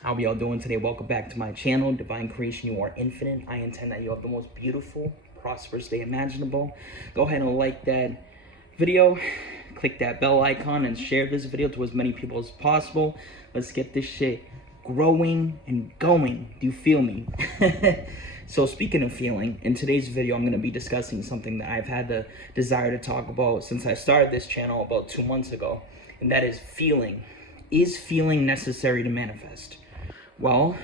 How are y'all doing today? Welcome back to my channel, Divine Creation. You are infinite. I intend that you have the most beautiful, prosperous day imaginable. Go ahead and like that video, click that bell icon, and share this video to as many people as possible. Let's get this shit growing and going. Do you feel me? So speaking of feeling, in today's video, I'm going to be discussing something that I've had the desire to talk about since I started this channel about 2 months ago, and that is feeling. Is feeling necessary to manifest? Well,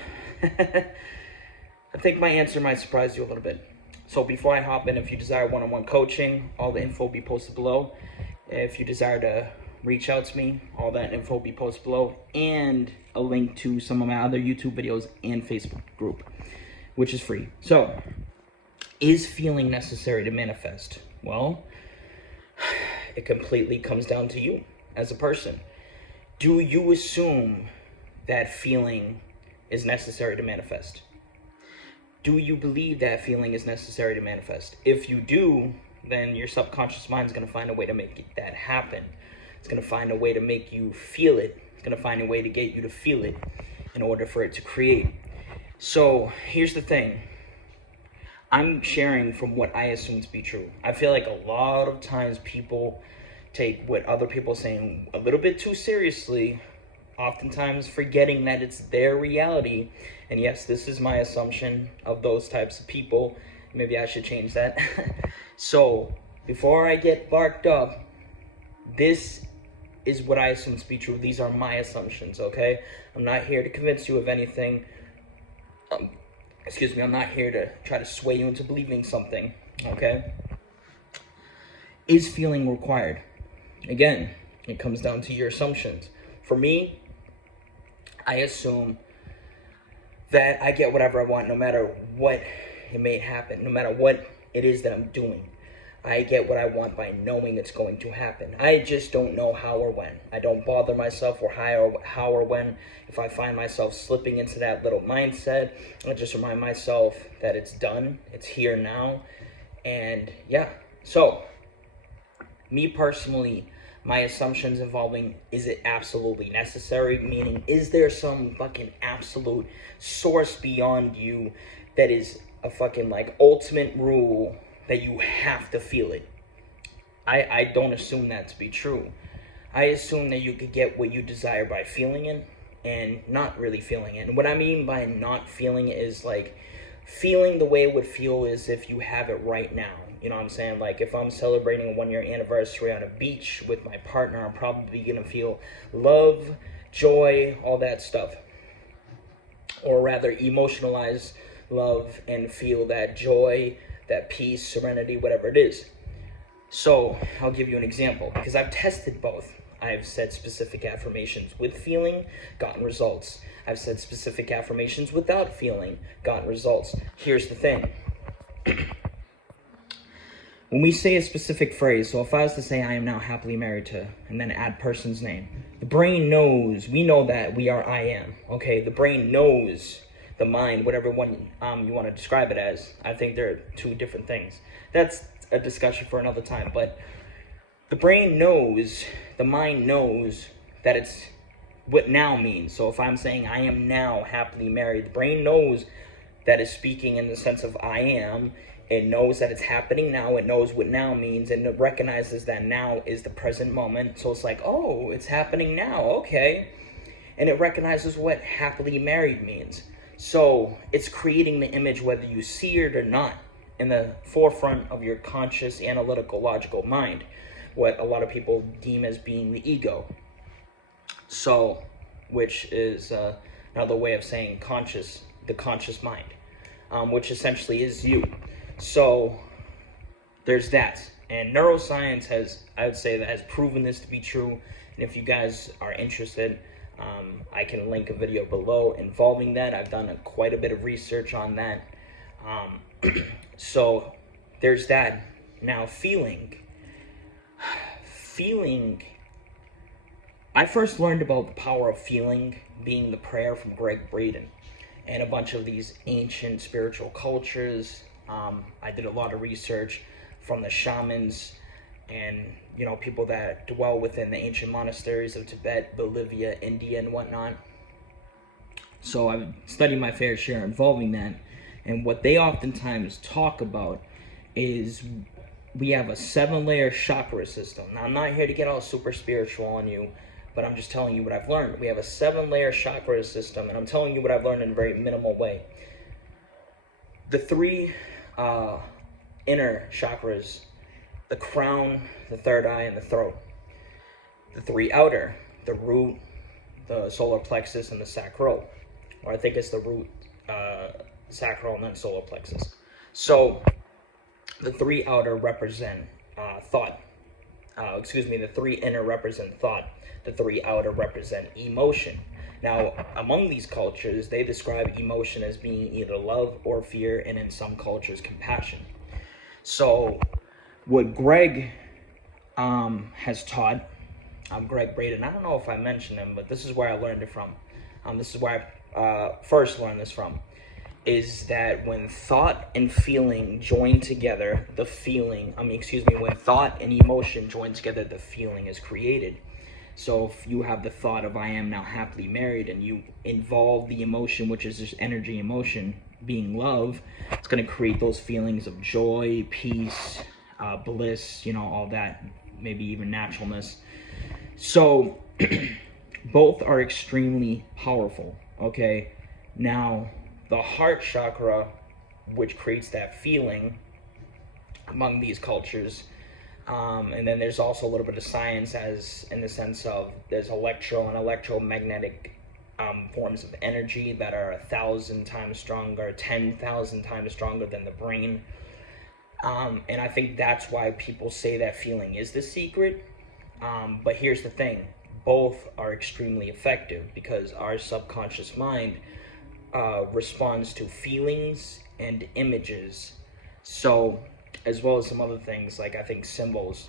I think my answer might surprise you a little bit. So before I hop in, if you desire one-on-one coaching, all the info will be posted below. If you desire to reach out to me, all that info will be posted below, and a link to some of my other YouTube videos and Facebook group, which is free. So, is feeling necessary to manifest? Well, it completely comes down to you as a person. Do you assume that feeling is necessary to manifest? Do you believe that feeling is necessary to manifest? If you do, then your subconscious mind is going to find a way to make that happen. It's going to find a way to make you feel it. It's going to find a way to get you to feel it in order for it to create. So here's the thing. I'm sharing from what I assume to be true. I feel like a lot of times people take what other people are saying a little bit too seriously, oftentimes forgetting that it's their reality. And yes, this is my assumption of those types of people. Maybe I should change that. So before I get barked up, this is what I assume to be true. These are my assumptions, okay? I'm not here to convince you of anything. I'm not here to try to sway you into believing something, okay? Is feeling required? Again, it comes down to your assumptions. For me, I assume that I get whatever I want no matter what it may happen, no matter what it is that I'm doing. I get what I want by knowing it's going to happen. I just don't know how or when. I don't bother myself or how or when. If I find myself slipping into that little mindset, I just remind myself that it's done. It's here now. And yeah, so me personally, my assumptions involving, is it absolutely necessary? Meaning, is there some fucking absolute source beyond you that is a fucking like ultimate rule that you have to feel it? I don't assume that to be true. I assume that you could get what you desire by feeling it and not really feeling it. And what I mean by not feeling it is like feeling the way it would feel is if you have it right now. You know what I'm saying? Like if I'm celebrating a 1-year anniversary on a beach with my partner, I'm probably going to feel love, joy, all that stuff. Or rather emotionalize love and feel that joy, that peace, serenity, whatever it is. So I'll give you an example because I've tested both. I've said specific affirmations with feeling, gotten results. I've said specific affirmations without feeling, gotten results. Here's the thing. When we say a specific phrase, so if I was to say I am now happily married to, and then add person's name, the brain knows, we know that we are I am, okay? The brain knows, the mind, whatever one you want to describe it as. I think they're two different things. That's a discussion for another time, but the brain knows, the mind knows that it's what now means. So if I'm saying I am now happily married, the brain knows that is speaking in the sense of I am. It knows that it's happening now. It knows what now means, and it recognizes that now is the present moment. So it's like, oh, it's happening now, okay. And it recognizes what happily married means. So it's creating the image whether you see it or not in the forefront of your conscious, analytical, logical mind, what a lot of people deem as being the ego. So, which is another way of saying conscious, the conscious mind, which essentially is you. So there's that. And neuroscience has, I would say, that has proven this to be true. And if you guys are interested, I can link a video below involving that. I've done quite a bit of research on that. So there's that. Now feeling, I first learned about the power of feeling being the prayer from Greg Braden and a bunch of these ancient spiritual cultures. I did a lot of research from the shamans and, you know, people that dwell within the ancient monasteries of Tibet, Bolivia, India, and whatnot. So I've studied my fair share involving that. And what they oftentimes talk about is we have a 7-layer chakra system. Now, I'm not here to get all super spiritual on you, but I'm just telling you what I've learned. We have a 7-layer chakra system, and I'm telling you what I've learned in a very minimal way. The 3 inner chakras, the crown, the third eye, and the throat. The 3 outer, the root, the solar plexus, and the sacral. Or I think it's the root, sacral, and then solar plexus. So the 3 outer represent thought. The 3 inner represent thought. The 3 outer represent emotion. Now, among these cultures, they describe emotion as being either love or fear, and in some cultures, compassion. So what Greg has taught, Greg Braden, I don't know if I mentioned him, but this is where I learned it from. This is where I first learned this from, is that when thought and feeling join together, when thought and emotion join together, the feeling is created. So if you have the thought of I am now happily married, and you involve the emotion, which is this energy emotion, being love, it's going to create those feelings of joy, peace, bliss, all that, maybe even naturalness. So both are extremely powerful, okay? Now, the heart chakra, which creates that feeling among these cultures, and then there's also a little bit of science, as in the sense of there's electro and electromagnetic forms of energy that are 1,000 times stronger, 10,000 times stronger than the brain. And I think that's why people say that feeling is the secret. But here's the thing, both are extremely effective, because our subconscious mind responds to feelings and images. So, as well as some other things, like I think symbols,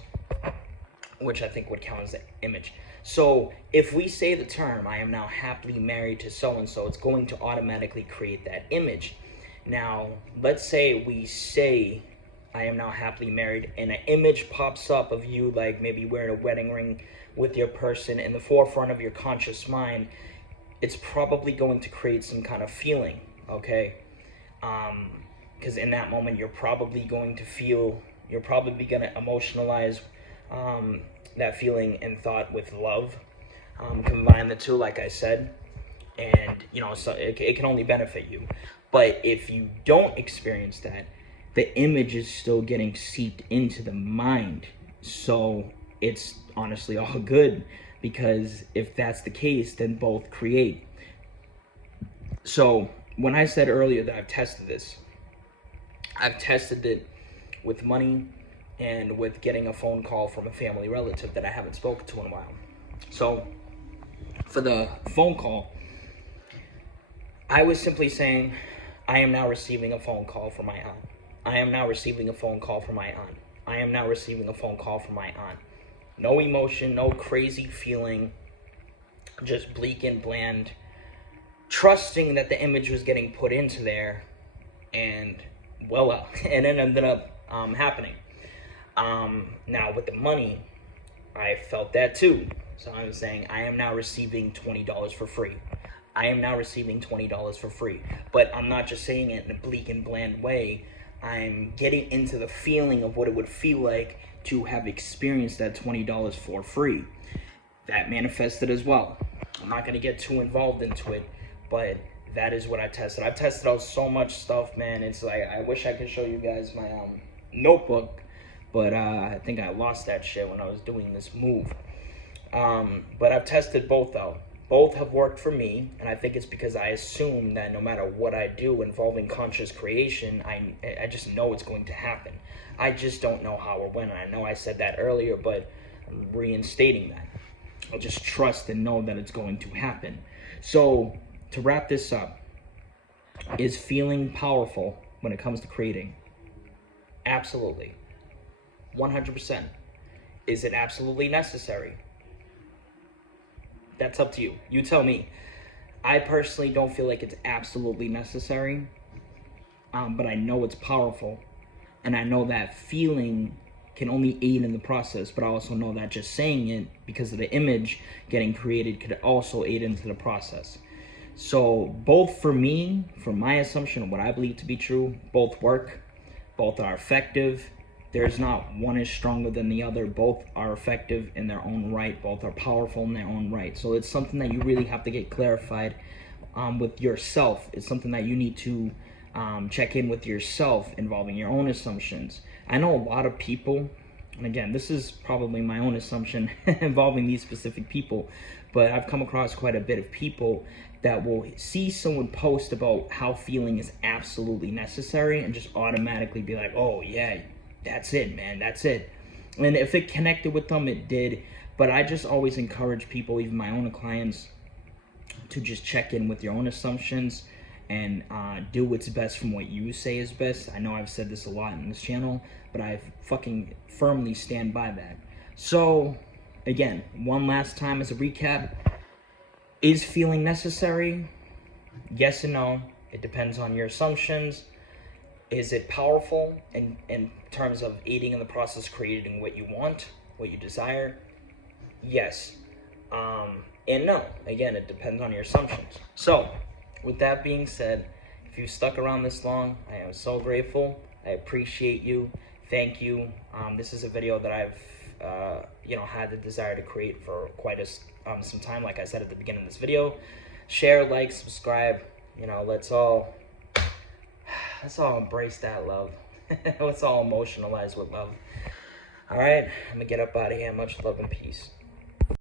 which I think would count as an image. So if we say the term, I am now happily married to so-and-so, it's going to automatically create that image. Now, let's say we say, I am now happily married, and an image pops up of you, like maybe wearing a wedding ring with your person in the forefront of your conscious mind. It's probably going to create some kind of feeling, okay? Because in that moment, you're probably going to emotionalize that feeling and thought with love. Combine the two, like I said, and so it can only benefit you. But if you don't experience that, the image is still getting seeped into the mind. So it's honestly all good, because if that's the case, then both create. So when I said earlier that I've tested this, I've tested it with money and with getting a phone call from a family relative that I haven't spoken to in a while. So for the phone call, I was simply saying, I am now receiving a phone call from my aunt. I am now receiving a phone call from my aunt. I am now receiving a phone call from my aunt. No emotion, no crazy feeling, just bleak and bland, trusting that the image was getting put into there, and and it ended up happening. Now with the money, I felt that too. So I'm saying, I am now receiving $20 for free. I am now receiving $20 for free. But I'm not just saying it in a bleak and bland way. I'm getting into the feeling of what it would feel like to have experienced that $20 for free. That manifested as well. I'm not going to get too involved into it, but that is what I tested. I've tested out so much stuff, man. It's like, I wish I could show you guys my notebook, but I think I lost that shit when I was doing this move. But I've tested both out. Both have worked for me, and I think it's because I assume that no matter what I do involving conscious creation, I just know it's going to happen. I just don't know how or when. I know I said that earlier, but I'm reinstating that. I'll just trust and know that it's going to happen. So, to wrap this up, is feeling powerful when it comes to creating? Absolutely. 100%. Is it absolutely necessary? That's up to you. You tell me. I personally don't feel like it's absolutely necessary, but I know it's powerful, and I know that feeling can only aid in the process, but I also know that just saying it, because of the image getting created, could also aid into the process. So both for me, from my assumption of what I believe to be true, both work, both are effective. There's not one is stronger than the other. Both are effective in their own right. Both are powerful in their own right. So it's something that you really have to get clarified with yourself. It's something that you need to check in with yourself involving your own assumptions. I know a lot of people, and again, this is probably my own assumption involving these specific people, but I've come across quite a bit of people that will see someone post about how feeling is absolutely necessary and just automatically be like, oh yeah, that's it, man, that's it. And if it connected with them, it did. But I just always encourage people, even my own clients, to just check in with your own assumptions and do what's best from what you say is best. I know I've said this a lot in this channel, but I fucking firmly stand by that. So again, one last time as a recap, is feeling necessary? Yes and no. It depends on your assumptions. Is it powerful in terms of aiding in the process, creating what you want, what you desire? Yes. And no. Again, it depends on your assumptions. So, with that being said, if you've stuck around this long, I am so grateful. I appreciate you. Thank you. This is a video that I've had the desire to create for quite some time. Like I said at the beginning of this video, share, like, subscribe. Let's all embrace that love. Let's all emotionalize with love. All right, I'm gonna get up out of here. Much love and peace.